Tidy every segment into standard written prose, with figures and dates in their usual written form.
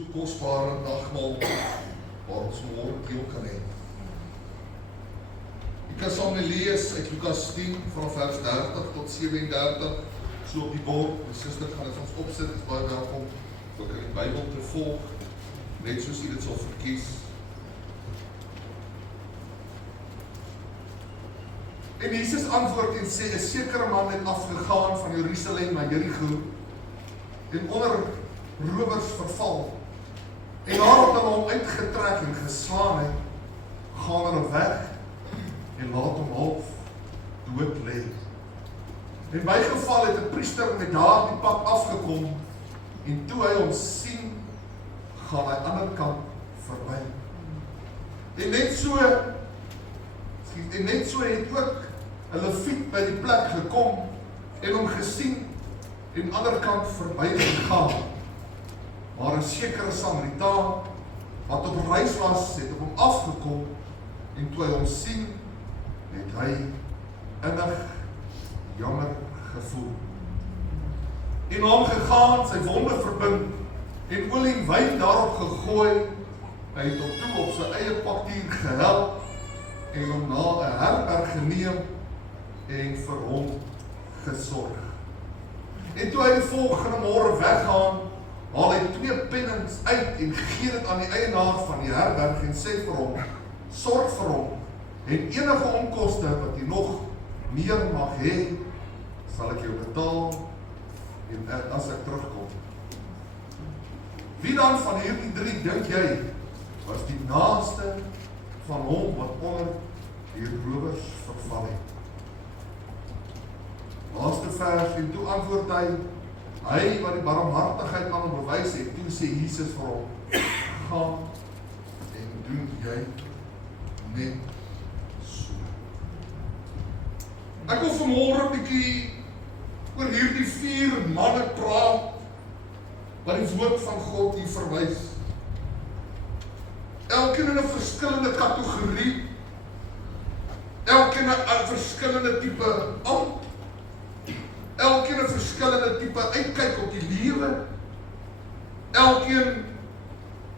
so kosbare nagmaal waar ons môre deel kan hê. Ek kan saam met lees uit Lukas 10 van vers 30 tot 37, so op die bord. My suster gaan dit vir ons opsit, is baie welkom om die Bybel te volg, net soos u dit sal verkies. En Jesus antwoord en sê, 'n sekere man het afgegaan van Jerusalem na Jerigo en onder rowers verval. En nadat hulle hom uitgetrek en geslaan het, gaan hulle weg en laat hom half dood lê. En by geval het 'n priester met daardie pad afgekom en toe hy hom sien, gaan hy aan die ander kant verby. En net so het ook 'n Lewiet by die plek gekom en hom gesien en aan die ander kant verby gegaan. Maar 'n sekere Samaritaan wat op reis was, het op hom afgekom en toe hy hom sien, het hy innig jammer gevoel. En hom gegaan, sy wonde verbind en olie en wyn daarop gegooi. Hy het hom toe op sy eie paktier gehelp en hom na 'n herberg geneem en vir hom gesorg. En toe hy die volgende môre weggaan, haal hy 2 pennings uit en gee dit aan die eienaar van die herberg en sê vir hom, sorg vir hom en enige onkoste wat jy nog meer mag hê, sal ek jou betaal en as ek terugkom. Wie dan van hierdie 3 dink jy was die naaste van hom wat onder die rowers verval het? Laaste vers, en toe antwoord hy wat die barmhartigheid aan hom bewys het, toe sê Jesus vir hom, gaan en doen jy net so. Ek wil vanmôre 'n bietjie oor hierdie 4 manne praat, wat die woord van God hier verwys. Elkeen in 'n verskillende kategorie, elkeen 'n verskillende tipe ampt, elkeen 'n verskillende tipe uitkyk op die lewe. Elkeen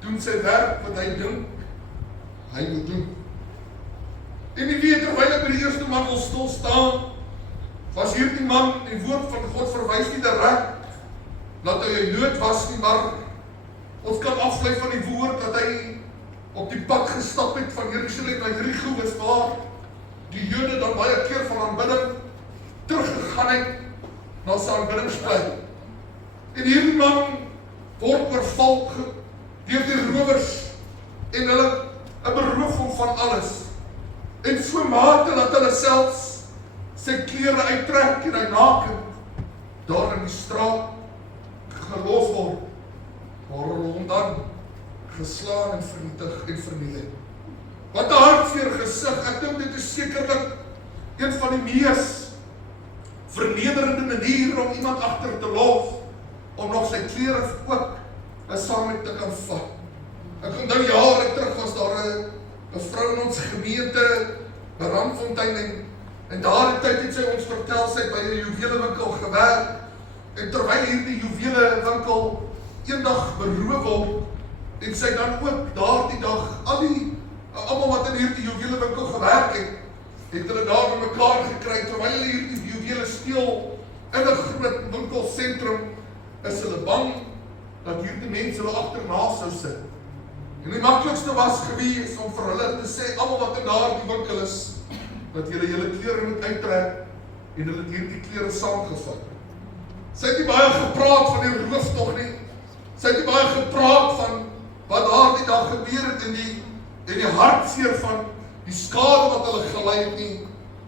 doen sy werk wat hy dink hy moet doen. En jy weet, terwyl ek by die eerste man wil stil staan, was hierdie man, die woord van God verwys nie direk dat hy 'n Jood was nie, maar ons kan aflei van die woord dat hy op die pad gestap het van Jerusalem na Jerigo, is waar die Jode dan baie keer van aanbidding teruggegaan het na sy aanbiddingsplek. En hierdie man word oorval deur die rowers en hulle beroof hom van alles. En so mate dat hulle selfs sy klere uittrek en hy nakend daar in die straat gelos word, waar hulle hom dan geslaan en vernietig en verniel het. Wat 'n hartseer gesig. Ek dink dit is sekerlik een van die mees vernederende maniere om iemand agter te los, om nog sy klere ook saam met te kan vat. Ek onthou jare terug was daar 'n vrou in ons gemeente, by Randfontein, en daardie tyd het sy ons vertel, sy het by 'n juwelewinkel gewerk, en terwyl hierdie juwelewinkel eendag beroof word, en sy dan ook daardie dag, almal wat in hierdie juwelewinkel gewerk het hulle daar by mekaar gekry, terwyl hulle hierdie juwele steel in 'n groot winkelsentrum, is hulle bang dat hierdie mense hulle agterna sou sit. En die maklikste was gewees om vir hulle te sê, almal wat in daardie winkel is, dat julle julle klere moet uittrek, en hulle het hierdie klere saamgevat. Sy het nie baie gepraat van die rooftog nie, sy het nie baie gepraat van wat daardie dag gebeur het, en die hartseer van die skade wat hulle gelei het nie,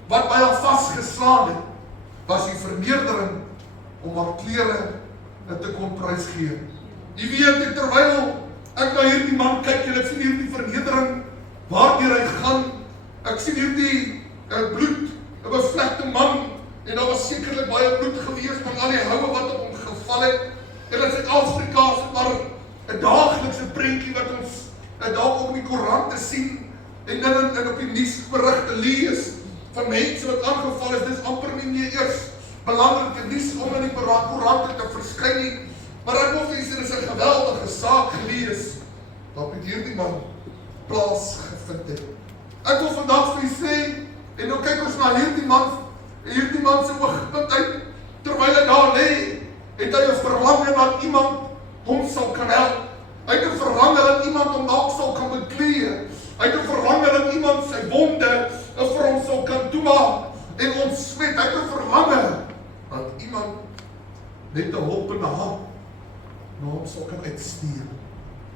wat by haar vasgeslaan het, was die vernedering om haar klere te kon prysgee. Jy weet, terwyl ek na hierdie man kyk, en ek sien hierdie vernedering, waardeur hy gaan, ek sien hierdie bloed, 'n bevlekte man, en daar was sekerlik baie bloed gewees van al die houe wat op hom geval het, en in Suid-Afrika is maar 'n daaglikse prentjie wat ons daar op die koerante sien, en op die nuusberigte lees, van mense wat aangeval is. Dis amper nie meer eers belangrike nuus om in die koerante te verskyn nie, maar ek wil vir julle sê, dis 'n geweldige saak gewees wat met hierdie man plaasgevind het. Ek wil vandag vir u sê, en nou kyk ons na hierdie man se oogpunt uit, terwyl hy daar lê, het hy 'n verlange dat iemand hom sal kan help. Hy het 'n verlange dat iemand hom dalk sal kan beklee. Hy het 'n verlange dat iemand sy wonde vir hom sal kan toemaak en ontsmet. Hy het 'n verlange dat iemand net 'n hulpende hand na hom sal kan uitstuur.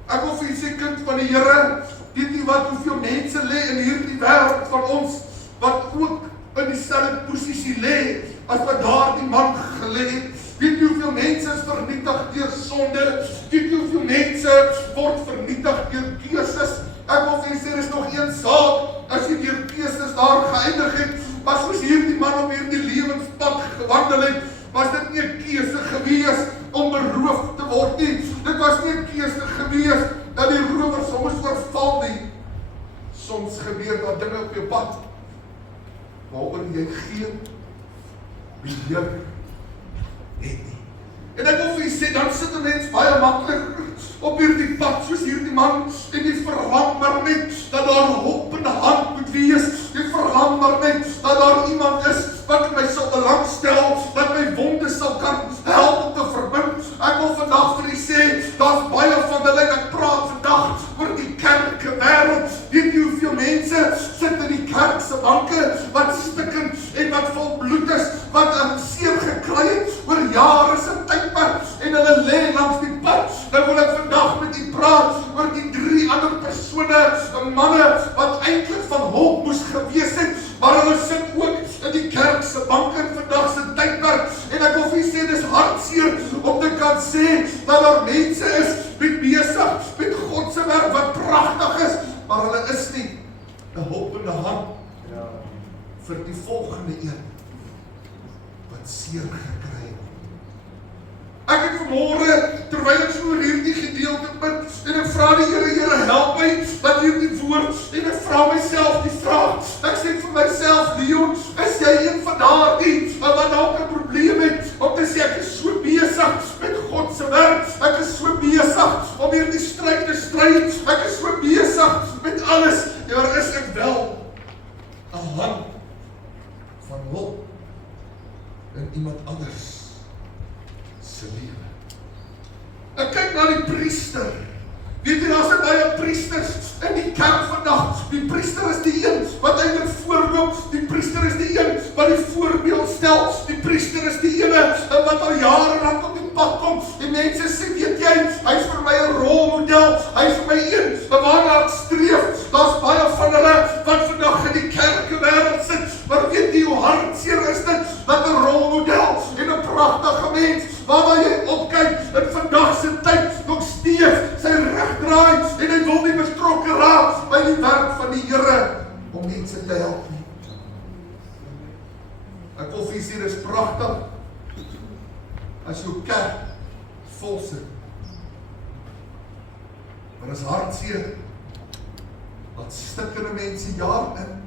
Ek wil vir u sê, kind van die Here, weet jy wat, hoeveel mense lê in hierdie wêreld van ons, wat ook in dieselfde posisie lê, as wat daardie man gelê het. Weet jy hoeveel mense is vernietig deur sonde? Weet jy hoeveel mense word vernietig deur keuses? Ek wil vir u sê, is nog een saak, as jy deur keuses daar geëindig het, was soos hierdie man op hierdie lewenspad gewandel het, was dit nie 'n keuse gewees om beroof te word nie. Dit was nie 'n keuse gewees dat die rowers hom moes oorval nie. Soms gebeur daar dinge op jou pad waaroor jy geen beheer het nie. En ek wil vir u sê, dan sit 'n mens baie maklik op hierdie pad, soos hierdie man, en die verlang maar net dat daar 'n hulpende hand moet wees. Die verlang maar net dat daar iemand is wat my sal belangstel, wat my wonde sal kan help om te verbind. Ek wil vandag vir u sê, daar's baie van hulle, en ek praat vandag oor die kerkwêreld. Weet jy hoeveel mense sit in die kerk se banke, wat stikken en wat vol bloed is, wat seer gekry het oor jare se tydperk, en hulle lê langs die pad. Nou wil ek vandag met u praat oor die 3 ander persone, manne, wat eintlik van hulp moes gewees het, maar hulle sit ook in die kerk se banke in vandag se tydperk. En ek wil vir u sê, dis hartseer om te kan sê dat daar mense is met besig met God se werk wat pragtig is, maar hulle is nie 'n hulpende hand vir die volgende een wat seer gekry het. Ek het vanmôre, terwyl ek so oor hierdie gedeelte bid, en ek vra die Here, help my dat hierdie woord, en ek vra myself die vraag. Ek sê vir myself, Leon, is jy een van daardie wat dalk 'n probleem het om te sê, ek is so besig met God se werk, ek is so besig om hierdie stryd te stry, ek is so besig met alles, maar is ek wel 'n hand van hulp in iemand anders se lewe. Ek kyk na die priester. Weet jy, daar's baie priesters in die kerk vandag. Die priester is die een wat eintlik voorloop. Die priester is die een wat die voorbeeld stel. Die priester is die ene wat al jare lank op die pad kom. Die mense sê, weet jy, hy's vir my 'n rolmodel. Hy's vir my een waarna ek streef. Daar's baie van hulle wat vandag in die kerkwêreld sit. Maar weet jy hoe hartseer is dit dat 'n rolmodel en 'n pragtige mens waarna jy opkyk in vandag se tyd nog steeds sy reg draai en hy wil nie betrokke raak by die werk van die Here om mense te help nie. Ek wil vir u sê, dis pragtig as jou kerk vol sit. Maar is hartseer dat stikkende mense jaar in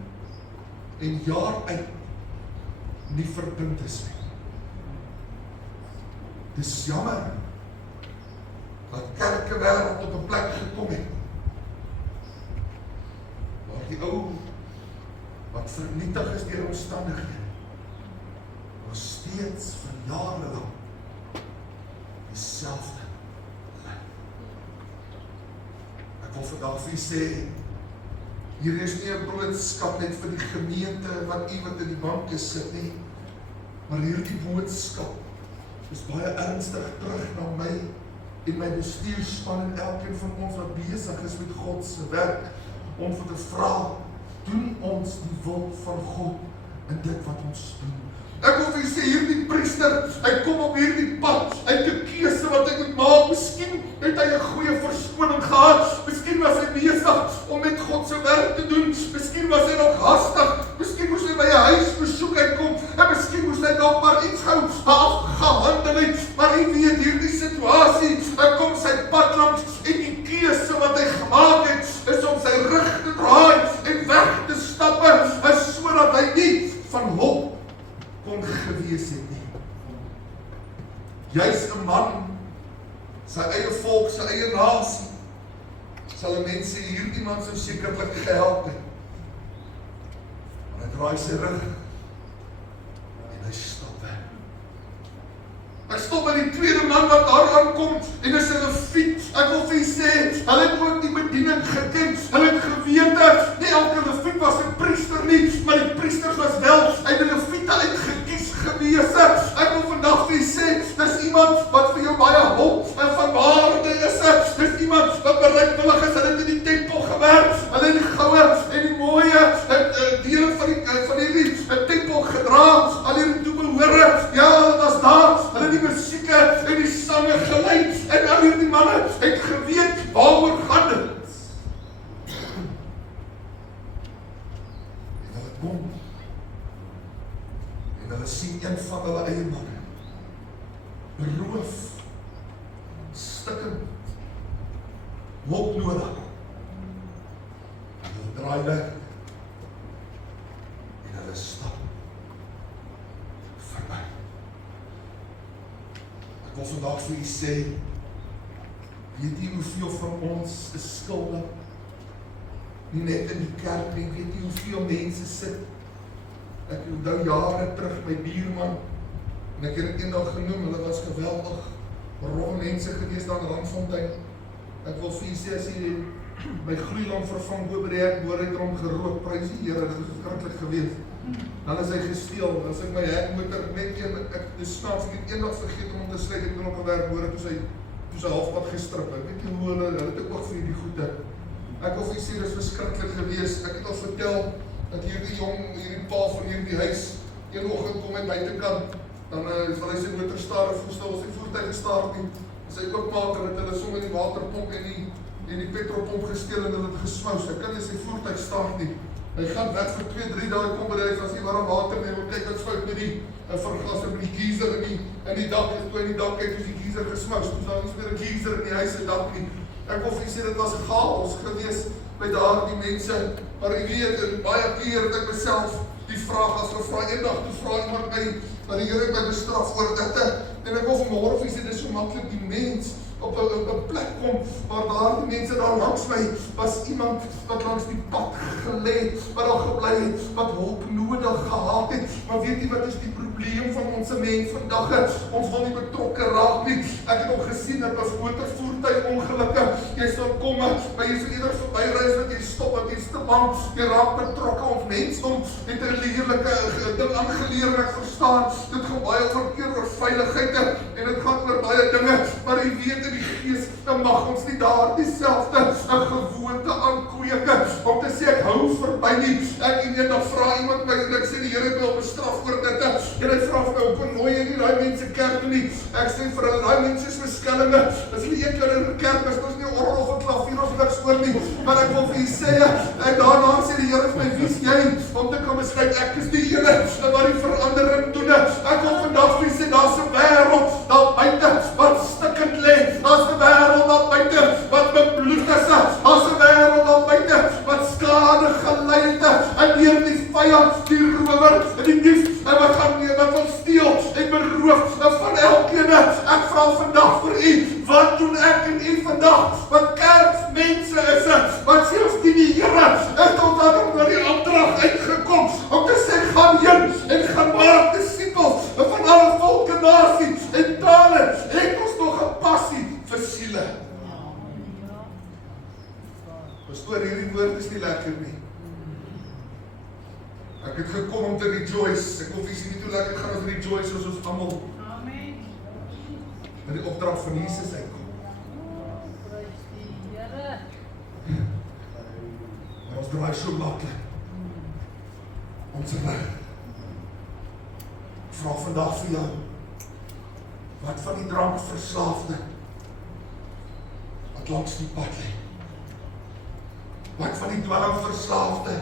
en jaar uit nie verbind is nie. Dis jammer dat kerkwêreld op 'n plek gekom het waar die ou wat vernietig is deur omstandighede nog steeds vir jare lank dieselfde bly. Ek wil vandag vir u sê, hier is nie 'n boodskap net vir die gemeente wat iemand in die banke sit nie, maar hierdie boodskap is baie ernstig terug na my en my bestuurspan en elkeen van ons wat besig is met God se werk, om vir te vra, doen ons die wil van God in dit wat ons doen. Ek wil vir u sê, hierdie priester, hy kom op hierdie pad, hy het 'n keuse wat hy moet maak. Miskien het hy 'n goeie verskoning gehad, miskien was hy besig om met God se werk te doen, miskien was hy nog hastig, miskien moes hy by 'n huisbesoek uitkom, en miskien moes hy nog maar iets gou afgehandel het, maar hy weet hierdie situasie, hy kom sy pad langs, en die keuse wat hy gemaak het, is om sy rug te draai en weg te stap, sodat hy nie van hulp kon gewees het nie. Jy's 'n man eie volk, sy eie nasie, sal 'n mens sê, hierdie man sou sekerlik gehelp het. Maar hy draai sy rug, en hy stap weg. Hy stop by die tweede man wat daar aankom, en is 'n leviet. Ek wil vir u sê, hulle het ook die bediening geken, hulle het gewete, nie elke leviet was 'n priester nie, maar die priesters was wel uit die leviete uitgekies gewees. Ek wil vandag vir u sê, dis iemand wat vir jou baie hulp en van waarde is. Dis iemand wat bereidwillig is, hulle het in die tempel gewerk, hulle het die goue en die mooie dele van hierdie tempel gedra, al hierdie toebehore, ja, hulle was daar, hulle het die musieke en die sange gelei, en al hierdie manne het geweet waaroor gaan dit. En hulle kom, en hulle sien een van hulle eie manne, beroof, stikkend, hulp nodig. En hulle draai weg, en hulle stap verby. Ek wil vandag vir u sê, weet jy hoeveel van ons is skuldig? Nie net in die kerk nie, weet jy hoeveel mense sit. Ek onthou jare terug my buurman, en ek het dit eendag genoem, hulle was geweldig rowwe mense gewees daar in Randfontein. Ek wil vir u sê, as jy my gloeilamp vervang bo by die hek, hoor het hom gerook, prys die Here, dit is verskriklik gewees. Dan is hy gesteel, as ek my hekmotor net dis snaaks, ek het eendag vergeet om te sluit, ek het nog gewerk, hoor het toe sy halfpad gestrip, ek weet nie hoe hulle het ook vir die goede. Ek wil vir u sê, dit is verskriklik gewees, ek het al vertel, dat hierdie pa van hierdie huis, een oggend kom hy buitekant, dan sal hy sy motor stadig voelstel, as hy voertuig gestaard nie, as hy oopmaak, en het hulle som in die waterpomp en die petrolpomp gesteel en hulle het gesmous, hy kan nie sy voertuig staard nie, hy gaan weg vir 2-3 dae, kom by die huis, as hy warm water neem, en kyk wat fout met die vergaser, met die geyser in die dak, en toe in die dak kyk, is die geyser gesmous, toe daar ons weer 'n geyser in die huis en dak nie, ek wil vir u sê, dit was chaos gewees, by daar die mense, maar ek weet, en baie keer het ek myself die vraag, as gevra, eendag toe vraag iemand my, maar die Here het my bestraf oor dit, en ek wil vanmorgen vir u sê, dit is so maklik die mens, op 'n plek kom, waar daar die mense daar langs my, was iemand wat langs die pad gelê, wat al gebly het, wat hulp nodig gehad het, maar weet jy wat is die probleem van ons mens vandag, ons wil nie betrokke raak nie, ek het al gesien, dit was motorvoertuig ongelukke, jy sal kom, maar jy sal eerder verbyreis, wat jy stop, wat jy is te bang, jy raak betrokke, ons mensdom het 'n leerlike ding aangeleer, ek verstaan, dit gaan baie verkeer oor veiligheid, en dit gaan oor baie dinge, maar jy weet in die gees, dan mag ons nie daar dieselfde 'n gewoonte aankweek, om te sê ek hou verby nie, ek eendag vra iemand my, en ek sê die Here het my al bestraf oor dit, en hy vra vir my, op en nooi nie daai mense kerk nie, ek sê vir hulle, daai mense is verskillende, as hulle een keer in die kerk is, ons nie orgel of 'n klavier of niks oor nie, maar ek wil vir u sê, en daarna sê die Here vir my, wie is jy, om te kom besluit, ek is die ene, wat die verandering doen, ek wil vandag vir u sê, daar's 'n wêreld, daar buite, wat stikkend lê, daar's 'n wêreld daar buite, wat bebloed is, daar's 'n wêreld daar buite, wat skade gelei het, en deur die vyand, die rower, en die dief, en wat wil steel, en beroof, van elkeen, ek vra vandag vir u, wat doen ek en u vandag, wat kerkmense is, wat selfs die Here, het ons daarom na die opdrag uitgekom, om te sê, gaan heen, en gaan maak disippels, van alle volke, nasies, en tale, het ons nog 'n passie vir siele. Pastoor, hierdie woord is nie lekker nie. Ek het gekom om te rejoice. Ek wil vir nie toe lekker gaan as rejoice as ons almal met die opdrag van Jesus uitkom. Maar ons draai so maklik. Ons reg. Ek vra vandag vir jou, wat van die drankverslaafde wat langs die pad lê? Wat van die dwelmverslaafde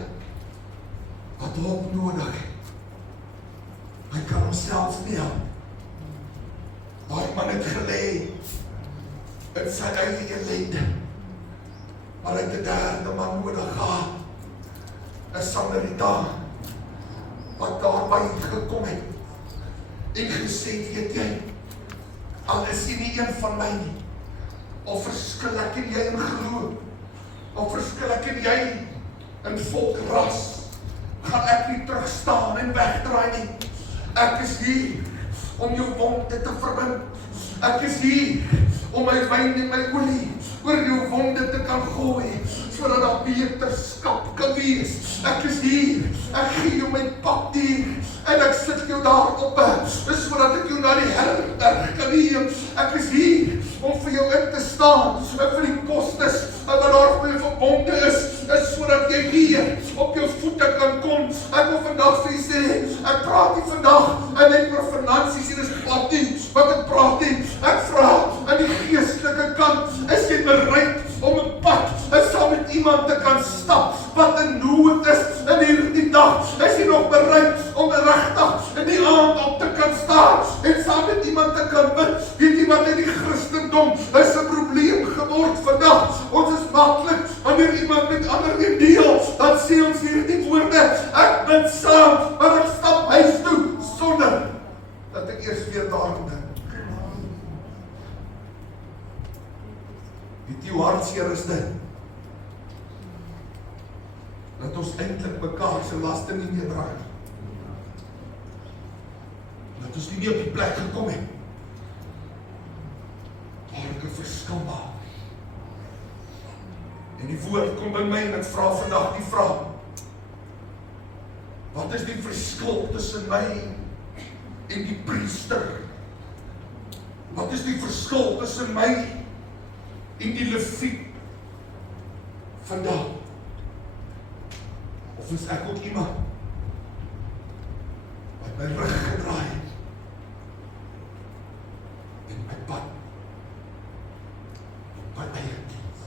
wat hulp nodig het? Hy kan homself nie help. Daai man het gelê in sy eie ellende, maar hy het 'n derde man nodig gehad, 'n Samaritaan wat daarby gekom het en gesê, weet jy, al is jy nie een van my nie, verskil ek en jy in geloof, of verskil ek en jy in volkras, gaan ek nie terugstaan en wegdraai nie. Ek is hier om jou wonde te verbind. Ek is hier om my wyn en my olie oor jou wonde te kan gooi, sodat daar beterskap kan wees. Ek is hier, ek gee jou my pakdier, en ek sit jou daarop, sodat ek jou na die herberg kan neem. Ek is hier om vir jou in te staan, vir die kostes, wat daar vir jou verbonde is, sodat jy hier op jou voete kan kom. Ek wil vandag vir jy sê, ek praat nie vandag, en net oor finansies, en dis plat nie, wat ek praat nie, ek vraag, aan die geestelike kant, is jy bereid om 'n pad, saam met iemand te kan stap, wat in nood is, in hierdie dag, is jy nog bereid, om regtig in die aand op te kan staan, en saam met iemand te kan bid. Weet jy wat in die Christendom, is 'n probleem geword vandag, ons is maklik, wanneer iemand met ander nie deel, dan sê ons hierdie woorde, ek bid saam, maar ek stap huis toe, sonder, dat ek eers weer daarom dink. Weet jy hoe hartseer is dit? Dat ons eintlik mekaar se laste nie meer dra nie. Dat ons nie meer op die plek gekom het, waar ek 'n verskil maak. En die woord kom by my en ek vra vandag die vraag, wat is die verskil tussen my en die priester? Wat is die verskil tussen my en die leviet vandag? Of is ek ook iemand wat my rug gedraai het en my pad op my eie diens?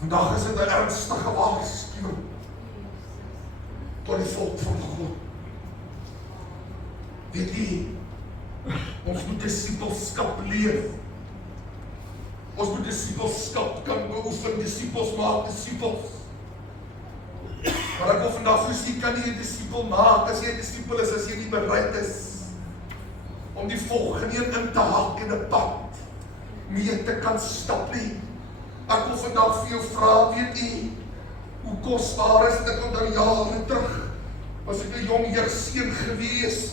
Vandag is dit 'n ernstige waarskuwing tot die volk van God. Weet jy, ons moet disipelskap leef. Ons moet disipelskap kan beoefen, disipels maak disipels. Maar ek wil vandag vir jy kan nie 'n disipel maak, as jy 'n disipel is, as jy nie bereid is, om die volgende in te hak en 'n pad mee te kan stap nie. Ek wil vandag vir jou vra, weet jy, hoe kosbaar is dit, onthou jare terug, was ek 'n jong jeugseun gewees,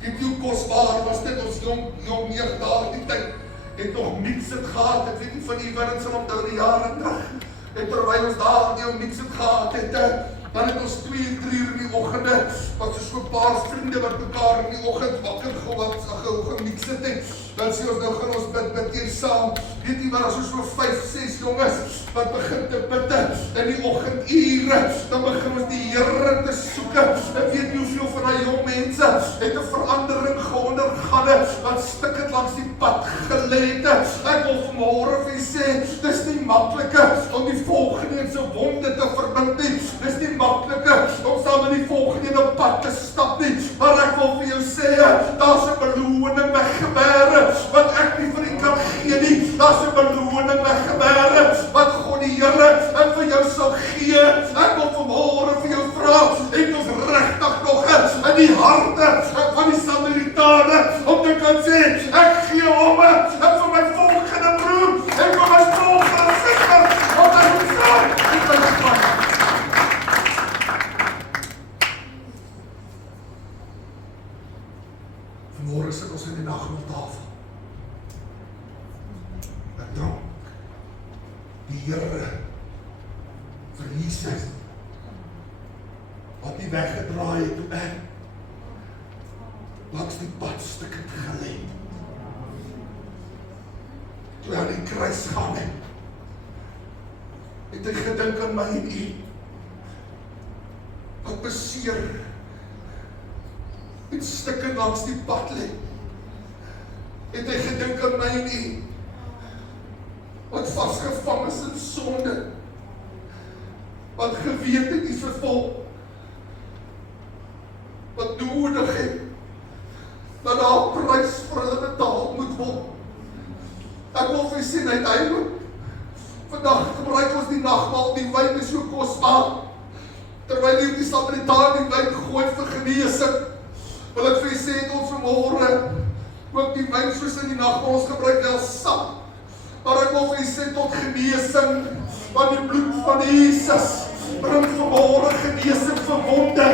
weet jy hoe kosbaar was dit, ons jong jeug daar die tyd, het nog niks het gehad, ek weet nie van die wat sal onthou die jare terug, en terwyl ons daar nie niks het gehad het, dan het ons 2-3 uur in die oggende, wat so 'n paar vriende wat mekaar in die oggend wakker gehou niks het, dan sê ons, nou gaan ons bid hier saam. Weet jy wat, as ons so 5-6 jongens, wat begin te bid in die oggendure, dan begin ons die Here te soek. En weet jy hoeveel van die jong mense het 'n verandering geondergaan, wat stikkend langs die pad gelê het. Ek wil vanmôre vir jy sê, dis nie maklike om die volgende in sy wonde te verbind nie. Dis nie maklike om saam in die volgende in 'n pad te stap nie. Maar ek wil vir jou sê, daar's 'n beloning weggebêre, wat ek nie vir u kan gee nie. Daar's 'n beloning weggebêre, wat God die Here en vir jou sal gee. Ek wil vanmôre vir jou vra, het ons regtig nog in die harte van die Samaritane, om te kan sê, ek gee om en vir my volgende broer, en vir my volgende sister, om te kan sê, ek ben gespan. Vanmôre sit ons in die nagmaaltafel. Ek dronk die Here vir Jesus, wat nie weggedraai het toe ek langs die padstukke gelê het. Toe hy aan die kruis gaan het ek gedink aan my en u, wat beseer en stukke langs die pad lê. Het hy gedink aan my en u, wat vasgevang is in sonde, wat geweet het die vervolg, wat nodig het, dat daar 'n prys vir hulle betaal moet word. Ek wil vir sê, uiteindelik, vandag gebruik ons die nagmaal, die wyn is so kosbaar, terwyl die Samaritane die wyn gooi vir genesing, wil ek vir sê, het ons vanmôre ook die wyn soos in die nagmaal ons gebruik wel sap, mense tot genesing, want die bloed van Jesus bring vanmôre genesing vir wonde,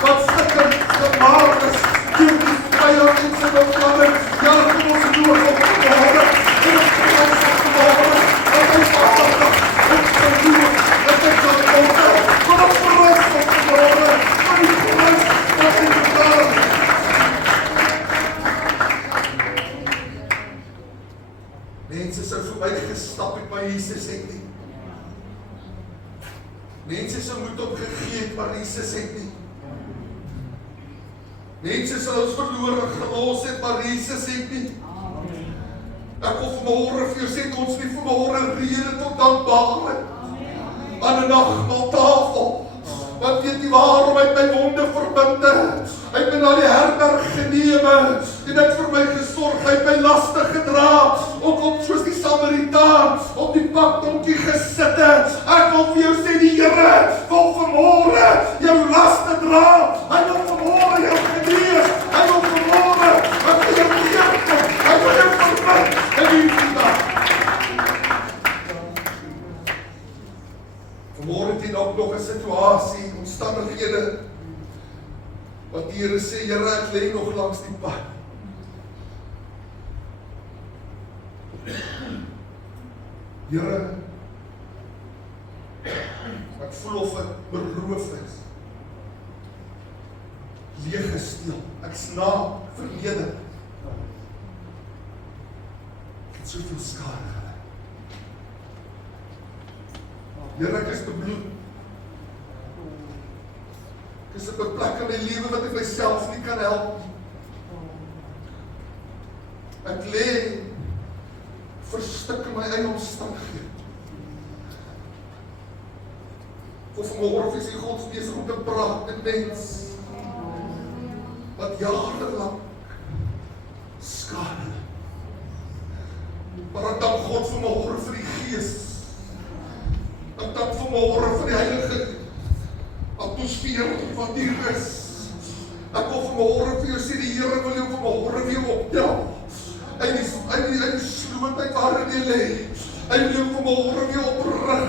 wat stikkend gemaak is, deur die vyand en sy beplanning. Ja, kom ons doen op vanmôre, en ons kom ons vanmôre, en ons vanmôre, ons verdoen, en ons vanmôre, van ons verrust op vanmôre, van die verrust wat in die verhaal. Mense sou vir my gestap het, maar Jesus het nie. Mense sou moed opgegee het, maar Jesus het nie. Mense sou ons verlore gelos het, maar Jesus het nie. Ek wil vanmôre vir jou sê, ons nie vanmôre rede tot dankbaarheid aan 'n nagmaaltafel. Want weet jy waarom hy my wonde verbind het? Hy het my na die herberg geneem en het vir my gesorg, hy het my laste gedra, ook op soos die Samaritaan op die pakdonkie gesit het. Ek wil vir jou sê, die Here wil vanmôre jou laste dra, hy wil vanmôre jou genees, hy wil vanmôre wat vir jou leerkom, hy wil jou verbind in hierdie dag. Vanmôre het jy nog 'n situasie, omstandighede, wat die Here sê, Here, ek lê nog langs die pad. Here, ek voel of ek beroof is, leeg gesteel, ek's na verlede. Ek het soveel skade gelei. Here, ek is bebloed. Ek is op 'n plek in my lewe wat ek myself nie kan help. Ek lê verstik in my eie omstandighede. Of vanmôre is die God besig om te praat met mens wat jarelang skade. Maar ek dank God vanmôre vir die Gees. Ek dank vanmôre vir die Heilige atmosfeer wat hier is. Ek wil vanmôre vir jou sê, die Here wil jou vanmôre weer optel. Hy die slootheid waarin jy lê. Hy wil jou vanmôre weer oprig.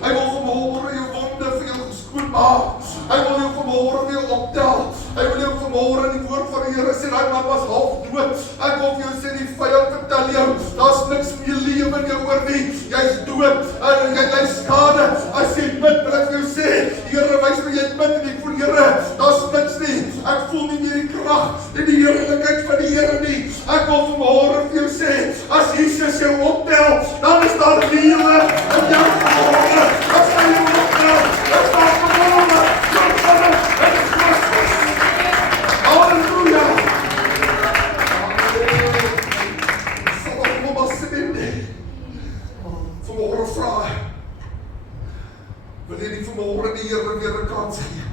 Hy wil vanmôre jou wonde vir jou geskoon maak. Hy wil jou vanmôre weer optel. Hy wil jou vanmôre in die woord van die Here sê, daai man was half dood. Ek wil vir jou sê, die vyand vertel jou, daar's niks meer lewe in jou oor nie. Jy's dood. Jy ly skade. As jy bid, wil ek vir jou sê, die Here wys my jy bid en ek voel, Here, daar's niks nie. Ek voel nie meer die krag en die heerlikheid van die Here nie. Ek wil vanmôre vir jou sê, as Jesus jou optel, dan is daar lewe in jou vanmôre. As hy jou optel, is daar vanmôre lewe in Christus. Halleluja. Sal ek mama sê nie. Vanmôre vra, wil jy nie vanmôre die Here weer 'n kans gee?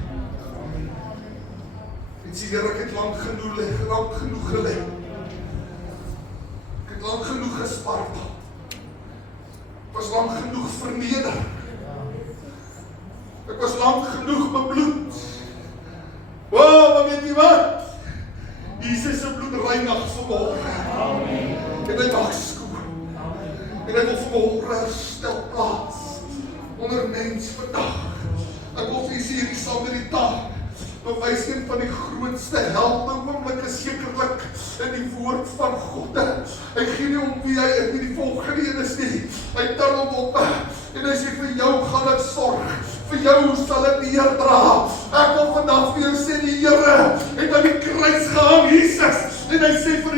En sê, Here, ek het lank genoeg gelê. Ek het lank genoeg gespartel. Ek was lank genoeg verneder. Ek was lank genoeg bebloed. Maar weet jy wat? Jesus se bloed reinig vanmôre. Amen. En hy maak skoon. En hy wil vanmôre herstel plaas onder mens vandag. Ek wil vir julle hierdie Samaritaan bewys een van die grootste heldeoomblikke sekerlik in die woord van God. Hy gee nie om wie hy is nie, die volgende is nie. Hy tel hom op en hy sê, vir jou gaan ek sorg. Vir jou sal ek neerdra. Ek wil vandag vir jou sê, die Here het aan die kruis gehang, Jesus. En hy sê vir